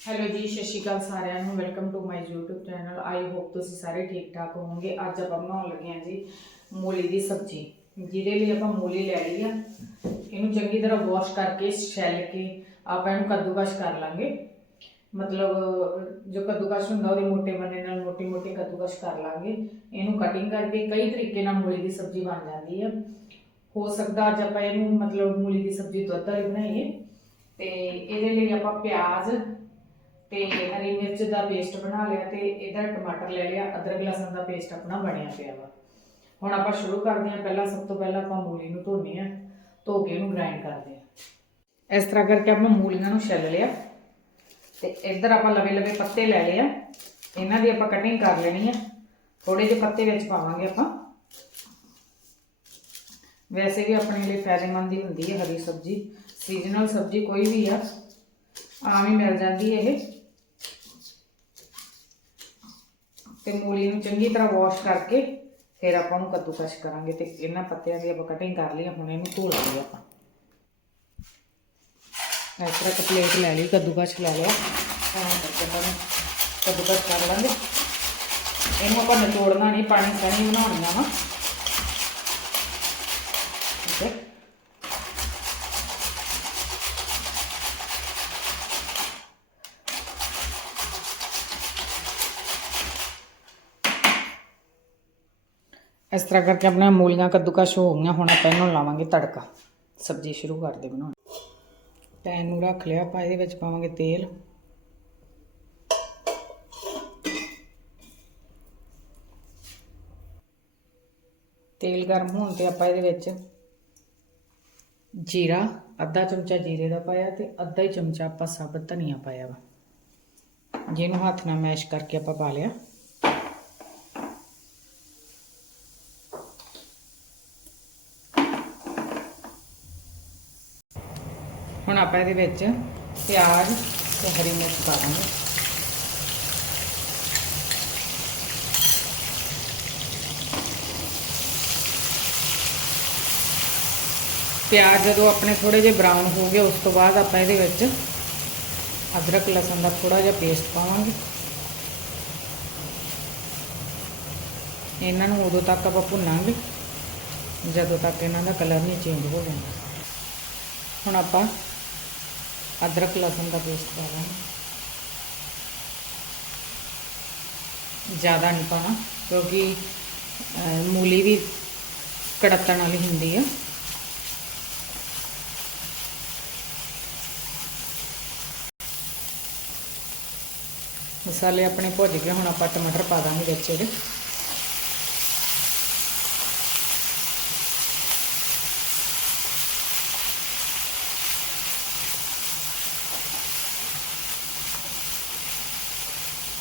Hello ਜੀ, ਸਤਿ ਸ਼੍ਰੀ ਅਕਾਲ ਸਾਰਿਆਂ ਨੂੰ। Welcome to my YouTube channel I hope ਤੁਸੀਂ ਸਾਰੇ ਠੀਕ ਠਾਕ ਹੋਵੋਗੇ। ਅੱਜ ਆਪਾਂ ਬਣਾਉਣ ਲੱਗੇ ਹਾਂ ਜੀ ਮੂਲੀ ਦੀ ਸਬਜ਼ੀ। ਜਿਹਦੇ ਲਈ ਆਪਾਂ ਮੂਲੀ ਲੈ ਲਈ ਆ। ਇਹਨੂੰ ਚੰਗੀ ਤਰ੍ਹਾਂ ਵਾਸ਼ ਕਰਕੇ, ਛਿੱਲ ਕੇ ਆਪਾਂ ਇਹਨੂੰ ਕੱਦੂਕਸ਼ ਕਰ ਲਾਂਗੇ। ਮਤਲਬ, ਜੋ ਕੱਦੂਕਸ਼ ਹੁੰਦਾ, ਉਹਦੇ ਮੋਟੇ ਬੰਨੇ ਨਾਲ ਮੋਟੀ ਮੋਟੀ ਕੱਦੂਕਸ਼ ਕਰ ਲਾਂਗੇ। ਇਹਨੂੰ ਕਟਿੰਗ ਕਰਕੇ ਕਈ ਤਰੀਕੇ ਨਾਲ ਮੂਲੀ ਦੀ ਸਬਜ਼ੀ ਬਣ ਜਾਂਦੀ ਆ। ਹੋ ਸਕਦਾ ਅੱਜ ਆਪਾਂ ਇਹਨੂੰ ਮਤਲਬ ਮੂਲੀ ਦੀ ਸਬਜ਼ੀ ਦੁੱਧ ਵਾਲੀ ਬਣਾਈਏ। ਤੇ ਇਹਦੇ ਲਈ ਆਪਾਂ ਪਿਆਜ਼ ਤੇ ਹਰੀ ਮਿਰਚ ਦਾ ਪੇਸਟ ਬਣਾ ਲਿਆ ਤੇ ਇਹਦਾ ਟਮਾਟਰ ਲੈ ਲਿਆ, ਅਦਰਕ ਲਸਣ ਦਾ ਪੇਸਟ ਆਪਣਾ ਬਣਿਆ ਪਿਆ ਵਾ। ਹੁਣ ਆਪਾਂ ਸ਼ੁਰੂ ਕਰਦੇ ਹਾਂ, ਪਹਿਲਾਂ ਸਭ ਤੋਂ ਪਹਿਲਾਂ ਆਪਾਂ ਮੂਲੀ ਨੂੰ ਧੋਨੇ ਆ, ਧੋ ਕੇ ਇਹਨੂੰ ਗ੍ਰਾਈਂਡ ਕਰਦੇ ਆ ਇਸ ਤਰ੍ਹਾਂ ਕਰਕੇ ਆਪਾਂ ਮੂਲੀਆਂ ਨੂੰ ਛਿੱਲ ਲਿਆ ਤੇ ਇੱਧਰ ਆਪਾਂ ਲਵੇ ਲਵੇ ਪੱਤੇ ਲੈ ਲਏ ਆ। ਇਹਨਾਂ ਦੀ ਆਪਾਂ ਕਟਿੰਗ ਕਰ ਲੈਣੀ ਆ। ਥੋੜੇ ਜਿਹੇ ਪੱਤੇ ਵਿੱਚ ਪਾਵਾਂਗੇ ਆਪਾਂ। ਵੈਸੇ ਵੀ ਆਪਣੇ ਲਈ ਫਾਇਦੇਮੰਦ ਹੀ ਹੁੰਦੀ ਹੈ ਹਰੀ ਸਬਜ਼ੀ। ਸੀਜ਼ਨਲ ਸਬਜ਼ੀ ਕੋਈ ਵੀ ਆ, ਆਮ ਹੀ ਮਿਲ ਜਾਂਦੀ ਹੈ ਇਹ। ਤੇ ਮੂਲੀ ਨੂੰ ਚੰਗੀ ਤਰ੍ਹਾਂ ਵਾਸ਼ ਕਰਕੇ ਫਿਰ ਆਪਾਂ ਨੂੰ ਕੱਦੂਕਸ਼ ਕਰਾਂਗੇ ਤੇ ਇਹਨਾਂ ਪੱਤਿਆਂ ਦੀ ਆਪਾਂ ਕਟਿੰਗ ਕਰ ਲਈ ਆ, ਹੁਣ ਇਹਨੂੰ ਧੋ ਲਾਂਗੇ ਆਪਾਂ। ਇਸ ਤਰ੍ਹਾਂ ਇੱਕ ਪਲੇਟ ਲੈ ਲਈ ਕੱਦੂਕਸ਼ ਲੈ ਲਿਆ। ਹੁਣ ਆਪਾਂ ਨੂੰ ਕੱਦੂਕਸ਼ ਕਰ ਲਾਂਗੇ। ਇਹਨੂੰ ਆਪਾਂ ਨਿਚੋੜਨਾ ਨਹੀਂ ਪਾਣੀ ਸਣੀ ਬਣਾਉਣੀਆਂ ਵਾ ਠੀਕ ਹੈ ਇਸ ਤਰ੍ਹਾਂ ਕਰਕੇ ਆਪਣਾ ਮੂਲੀਆਂ ਕੱਦੂਕਸ਼ ਹੋ ਗਈਆਂ, ਹੁਣ ਆਪਾਂ ਇਹਨੂੰ ਲਾਵਾਂਗੇ ਤੜਕਾ। ਸਬਜ਼ੀ ਸ਼ੁਰੂ ਕਰਦੇ ਬਣਾਉਣ। ਪੈਨ ਨੂੰ ਰੱਖ ਲਿਆ ਆਪਾਂ, ਇਹਦੇ ਵਿੱਚ ਪਾਵਾਂਗੇ ਤੇਲ। ਤੇਲ ਗਰਮ ਹੋਣ ਤੇ ਆਪਾਂ ਇਹਦੇ ਵਿੱਚ ਜੀਰਾ, ਅੱਧਾ ਚਮਚਾ ਜੀਰੇ ਦਾ ਪਾਇਆ ਤੇ ਅੱਧਾ ਹੀ ਚਮਚਾ ਆਪਾਂ ਸਾਬਤ ਧਨੀਆ ਪਾਇਆ ਵਾ। ਜਿਹਨੂੰ ਹੱਥ ਨਾਲ ਮੈਸ਼ ਕਰਕੇ ਆਪਾਂ ਪਾ ਲਿਆ ਹੁਣ ਆਪਾਂ ਇਹਦੇ ਵਿੱਚ। ਪਿਆਜ਼ ਤੇ ਹਰੀ ਮਿਰਚ ਪਾ ਦਾਂਗੇ। ਪਿਆਜ਼ ਜਦੋਂ ਆਪਣੇ ਥੋੜੇ ਜਿਹੇ ਬਰਾਊਨ ਹੋ ਗਏ, ਉਸ ਤੋਂ ਬਾਅਦ ਆਪਾਂ ਇਹਦੇ ਵਿੱਚ ਅਦਰਕ, ਲਸਣ ਦਾ ਥੋੜਾ ਜਿਹਾ ਪੇਸਟ ਪਾਵਾਂਗੇ। ਇਹਨਾਂ ਨੂੰ ਉਦੋਂ ਤੱਕ ਆਪਾਂ ਭੁੰਨਾਂਗੇ, ਜਦੋਂ ਤੱਕ ਇਹਨਾਂ ਦਾ ਕਲਰ ਨਹੀਂ ਚੇਂਜ ਹੋ ਜਾਂਦਾ। ਹੁਣ ਆਪਾਂ ਅਦਰਕ ਲਸਣ ਦਾ ਪੇਸਟ ਪਾ ਦਾਂਗੇ ਜ਼ਿਆਦਾ ਨਹੀਂ ਪਾਣਾ ਕਿਉਂਕਿ ਮੂਲੀ ਵੀ ਕੜਤਣ ਵਾਲੀ ਹੁੰਦੀ ਆ। ਮਸਾਲੇ ਆਪਣੇ ਭੁੱਜ ਗਏ, ਹੁਣ ਆਪਾਂ ਟਮਾਟਰ ਪਾ ਦਾਂਗੇ ਵਿੱਚ ਇਹਦੇ।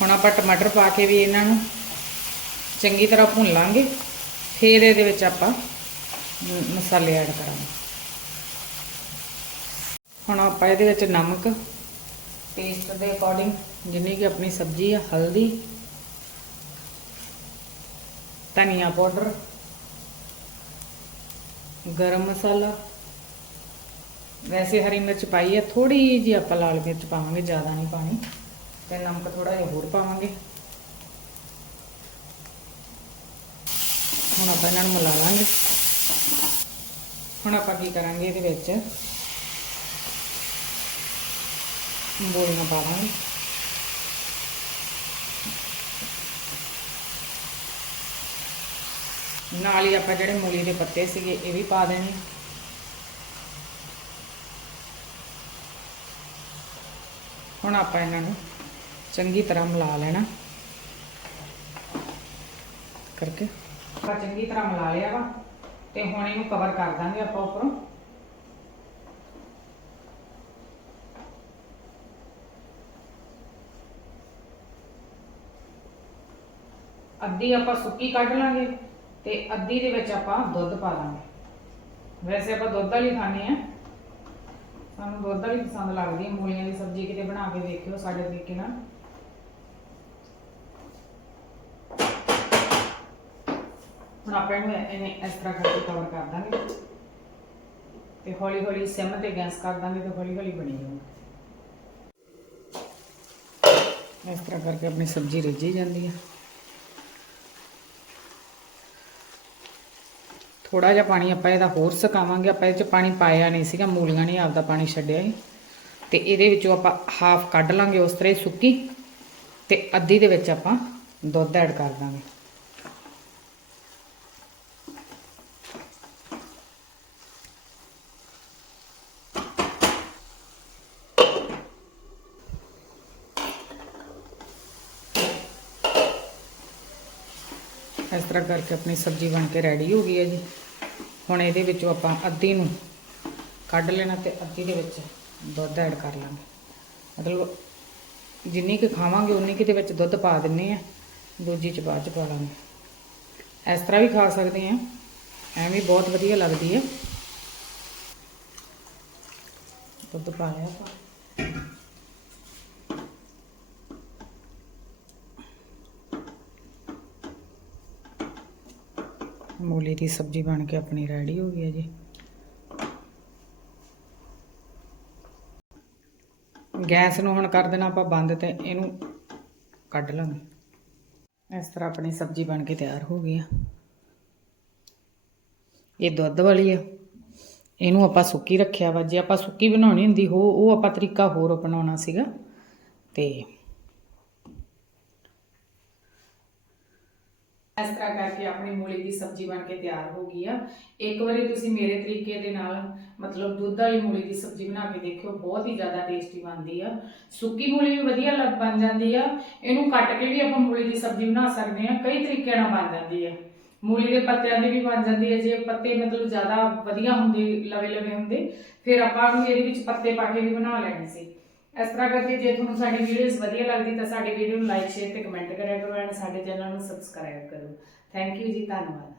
ਹੁਣ ਆਪਾਂ ਟਮਾਟਰ ਪਾ ਕੇ ਵੀ ਇਹਨਾਂ ਨੂੰ ਚੰਗੀ ਤਰ੍ਹਾਂ ਭੁੰਨ ਲਾਂਗੇ, ਫਿਰ ਇਹਦੇ ਵਿੱਚ ਆਪਾਂ ਮਸਾਲੇ ਐਡ ਕਰਾਂਗੇ। ਹੁਣ ਆਪਾਂ ਇਹਦੇ ਵਿੱਚ ਨਮਕ ਟੇਸਟ ਦੇ ਅਕੋਰਡਿੰਗ ਜਿੰਨੀ ਕਿ ਆਪਣੀ ਸਬਜ਼ੀ ਆ, ਹਲਦੀ, ਧਨੀਆ ਪਾਊਡਰ, ਗਰਮ ਮਸਾਲਾ, ਵੈਸੇ ਹਰੀ ਮਿਰਚ ਪਾਈ ਆ ਥੋੜੀ ਜਿਹੀ ਆਪਾਂ ਲਾਲ ਮਿਰਚ ਪਾਵਾਂਗੇ, ਜ਼ਿਆਦਾ ਨਹੀਂ ਪਾਣੀ। ਤੇ ਨਮਕ ਥੋੜਾ ਜਿਹਾ ਹੋਰ ਪਾਵਾਂਗੇ ਹੁਣ ਆਪਾਂ ਇਹਨਾਂ ਨੂੰ ਮਿਲਾ ਲਾਂਗੇ। ਹੁਣ ਆਪਾਂ ਕੀ ਕਰਾਂਗੇ ਇਹਦੇ ਵਿੱਚ? ਬੋਲੀਆਂ ਪਾ ਦਾਂਗੇ। ਨਾਲ ਹੀ ਆਪਾਂ ਜਿਹੜੇ ਮੂਲੀ ਦੇ ਪੱਤੇ ਸੀਗੇ, ਇਹ ਵੀ ਪਾ ਦੇਣੇ। ਹੁਣ ਆਪਾਂ ਇਹਨਾਂ ਨੂੰ ਚੰਗੀ ਤਰ੍ਹਾਂ ਮਿਲਾ ਲੈਣਾ। ਕਰਕੇ। ਆਪਾਂ ਚੰਗੀ ਤਰ੍ਹਾਂ ਮਿਲਾ ਲਿਆ ਵਾ, ਤੇ ਹੁਣ ਇਹਨੂੰ ਕਵਰ ਕਰ ਦਾਂਗੇ ਆਪਾਂ ਉੱਪਰੋਂ। ਅੱਧੀ ਆਪਾਂ ਸੁੱਕੀ ਕੱਢ ਲਾਂਗੇ, ਤੇ ਅੱਧੀ ਦੇ ਵਿੱਚ ਆਪਾਂ ਦੁੱਧ ਪਾ ਲਾਂਗੇ ਵੈਸੇ ਆਪਾਂ ਦੁੱਧ ਵਾਲੀ ਖਾਣੇ ਆ ਸਾਨੂੰ ਦੁੱਧ ਵਾਲੀ ਪਸੰਦ ਲੱਗਦੀ ਹੈ। ਮੂਲੀਆਂ ਦੀ ਸਬਜ਼ੀ ਕਿਤੇ ਬਣਾ ਕੇ ਦੇਖਿਓ ਸਾਡੇ ਤਰੀਕੇ ਨਾਲ। ਹੁਣ ਆਪਾਂ ਇਹਨੂੰ ਇਹਨੇ ਇਸ ਤਰ੍ਹਾਂ ਕਰਕੇ ਕਵਰ ਕਰ ਦਾਂਗੇ ਤੇ ਹੌਲੀ ਹੌਲੀ ਸਿਮ ਤੇ ਗੈਸ ਕਰ ਦਾਂਗੇ ਤੇ ਹੌਲੀ ਹੌਲੀ ਬਣੀ ਜਾਊਗੀ। ਇਸ ਤਰ੍ਹਾਂ ਕਰਕੇ ਆਪਣੀ ਸਬਜ਼ੀ ਰਿੱਝੀ ਜਾਂਦੀ ਆ। ਥੋੜਾ ਜਿਹਾ ਪਾਣੀ ਆਪਾਂ ਇਹਦਾ ਹੋਰ ਸੁਕਾਵਾਂਗੇ। ਆਪਾਂ ਇਹ ਚ ਪਾਣੀ ਪਾਇਆ ਨਹੀਂ ਸੀਗਾ, ਮੂਲੀਆਂ ਨੇ ਆਪਦਾ ਪਾਣੀ ਛੱਡਿਆ ਸੀ। ਤੇ ਇਹਦੇ ਵਿੱਚੋਂ ਆਪਾਂ ਹਾਫ ਕੱਢ ਲਾਂਗੇ ਉਸ ਤਰ੍ਹਾਂ ਹੀ ਸੁੱਕੀ। ਤੇ ਅੱਧੀ ਦੇ ਵਿੱਚ ਆਪਾਂ ਦੁੱਧ ਐਡ ਕਰ ਦਾਂਗੇ। ਇਸ ਤਰ੍ਹਾਂ ਕਰਕੇ ਆਪਣੀ ਸਬਜ਼ੀ ਬਣ ਕੇ ਰੈਡੀ ਹੋ ਗਈ ਹੈ ਜੀ। ਹੁਣ ਇਹਦੇ ਵਿੱਚੋਂ ਆਪਾਂ ਅੱਧੀ ਨੂੰ ਕੱਢ ਲੈਣਾ ਤੇ ਅੱਧੀ ਦੇ ਵਿੱਚ ਦੁੱਧ ਐਡ ਕਰ ਲਾਂਗੇ। ਮਤਲਬ ਜਿੰਨੀ ਕੁ ਖਾਵਾਂਗੇ, ਉਨੀ ਕੁ ਦੇ ਵਿੱਚ ਦੁੱਧ ਪਾ ਦਿੰਨੇ ਆ, ਦੂਜੀ ਚ ਬਾਅਦ ਚ ਪਾ ਲਾਂਗੇ। ਇਸ ਤਰ੍ਹਾਂ ਵੀ ਖਾ ਸਕਦੇ ਆ। ਐਵੇਂ ਬਹੁਤ ਵਧੀਆ ਲੱਗਦੀ ਹੈ। ਦੁੱਧ ਪਾ ਲਿਆ ਆਪਾਂ। ਮੂਲੀ ਦੀ ਸਬਜ਼ੀ ਬਣ ਕੇ ਆਪਣੀ ਰੈਡੀ ਹੋ ਗਈ ਹੈ ਜੀ। ਗੈਸ ਨੂੰ ਹੁਣ ਕਰ ਦੇਣਾ ਆਪਾਂ ਬੰਦ ਤੇ ਇਹਨੂੰ ਕੱਢ ਲਾਂਗੇ। ਇਸ ਤਰ੍ਹਾਂ ਆਪਣੀ ਸਬਜ਼ੀ ਬਣ ਕੇ ਤਿਆਰ ਹੋ ਗਈ ਆ। ਇਹ ਦੁੱਧ ਵਾਲੀ ਆ। ਇਹਨੂੰ ਆਪਾਂ ਸੁੱਕੀ ਰੱਖਿਆ ਵਾ। ਜੇ ਆਪਾਂ ਸੁੱਕੀ ਬਣਾਉਣੀ ਹੁੰਦੀ ਹੋ ਉਹ ਆਪਾਂ ਤਰੀਕਾ ਹੋਰ ਅਪਣਾਉਣਾ ਸੀਗਾ। ਤੇ ਇਸ ਤਰ੍ਹਾਂ ਕਰਕੇ ਆਪਣੀ ਮੂਲੀ ਦੀ ਸਬਜ਼ੀ ਬਣ ਕੇ ਤਿਆਰ ਹੋ ਗਈ ਆ। ਇੱਕ ਵਾਰੀ ਤੁਸੀਂ ਮੇਰੇ ਤਰੀਕੇ ਦੇ ਨਾਲ ਮਤਲਬ ਦੁੱਧ ਵਾਲੀ ਮੂਲੀ ਦੀ ਸਬਜ਼ੀ ਬਣਾ ਕੇ ਦੇਖਿਓ, ਬਹੁਤ ਹੀ ਜ਼ਿਆਦਾ ਟੇਸਟੀ ਬਣਦੀ ਆ। ਸੁੱਕੀ ਮੂਲੀ ਵੀ ਵਧੀਆ ਲੱਗ, ਬਣ ਜਾਂਦੀ ਆ। ਇਹਨੂੰ ਕੱਟ ਕੇ ਵੀ ਆਪਾਂ ਮੂਲੀ ਦੀ ਸਬਜ਼ੀ ਬਣਾ ਸਕਦੇ ਆ। ਕਈ ਤਰੀਕਿਆਂ ਨਾਲ ਬਣ ਜਾਂਦੀ ਆ। ਮੂਲੀ ਦੇ ਪੱਤਿਆਂ ਦੀ ਵੀ ਬਣ ਜਾਂਦੀ ਹੈ ਜੇ ਪੱਤੇ ਮਤਲਬ ਜ਼ਿਆਦਾ ਵਧੀਆ ਹੁੰਦੇ ਲਵੇ ਲਵੇ ਹੁੰਦੇ, ਫਿਰ ਆਪਾਂ ਨੂੰ ਇਹਦੇ ਵਿੱਚ ਪੱਤੇ ਪਾ ਕੇ ਵੀ ਬਣਾ ਲੈਣੇ ਸੀ। ਇਸ ਤਰ੍ਹਾਂ ਕਰਕੇ ਜੇ ਤੁਹਾਨੂੰ ਸਾਡੀ ਵੀਡੀਓਜ਼ ਵਧੀਆ ਲੱਗਦੀ ਤਾਂ ਸਾਡੀ ਵੀਡੀਓ ਨੂੰ ਲਾਈਕ ਸ਼ੇਅਰ ਤੇ ਕਮੈਂਟ ਕਰਿਆ ਕਰੋ ਐਂਡ ਸਾਡੇ ਚੈਨਲ ਨੂੰ ਸਬਸਕ੍ਰਾਈਬ ਕਰੋ ਥੈਂਕ ਯੂ ਜੀ, ਧੰਨਵਾਦ।